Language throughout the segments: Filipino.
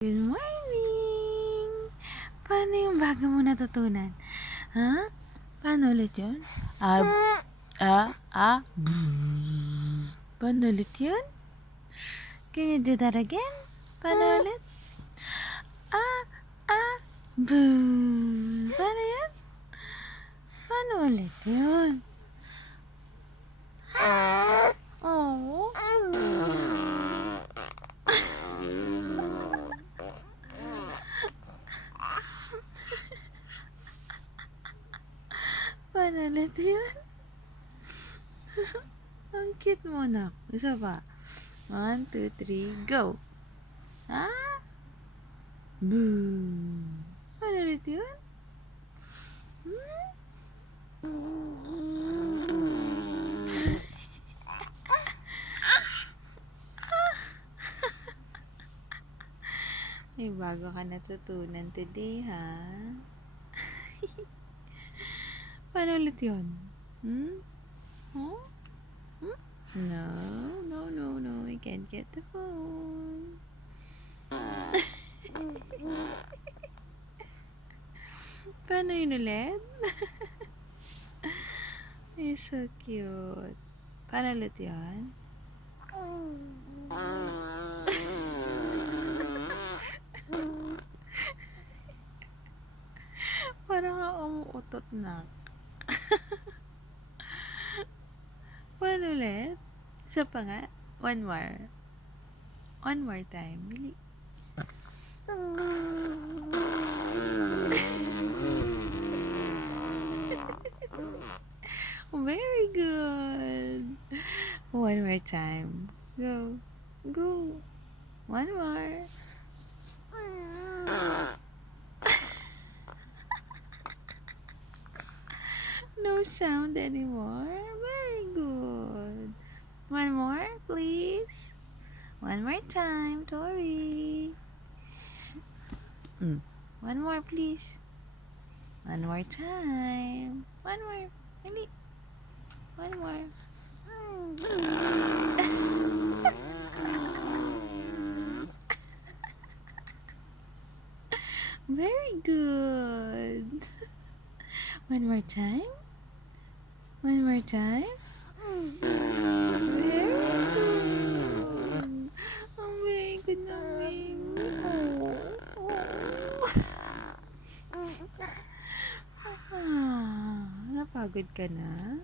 Good morning! Paano yung bago mo natutunan? Ha? Paano ulit yun? Paano ulit yun? Can you do that again? Paano ulit? Boo! Paano yun? Paano ulit yun? Oh. Paano ulit yun? Ang cute mo na. Isa pa. 1, 2, 3, go! Boo! Paano ulit yun? May bago ka natutunan today, ha? Paano ulit yun? Huh? No, no, no, no. We can't get the phone. Paano yun ulit? You're so cute. Paano ulit yun? Parang ka umuutot na. Paano ulit? Isa pa nga. One more. One more time. Really? Very good. One more time. Go. Go. One more. No sound anymore. Very good. One more, please. One more time, Tori. One more, please. One more time. One more. Really? One more. Very good. One more time. One more time. Very good. Oh, very good namin. Napagod ka na?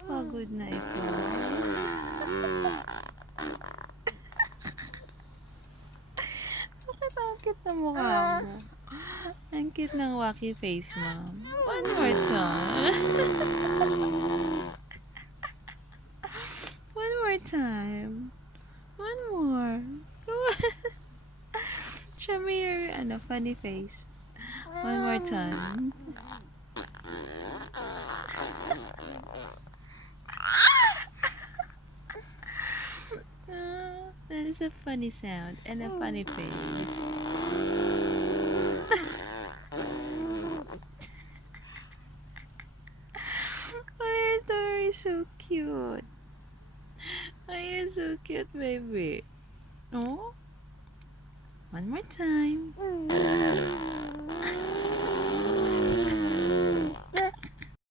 Pagod na ikaw. Bakit ang cute na mukha mo? Ang cute ng wacky face mo. One more time. One more time. One more. Show me your funny face. One more time. That is a funny sound and a funny face. Oh, you're so cute. Oh, you're so cute, baby. Oh, one more time.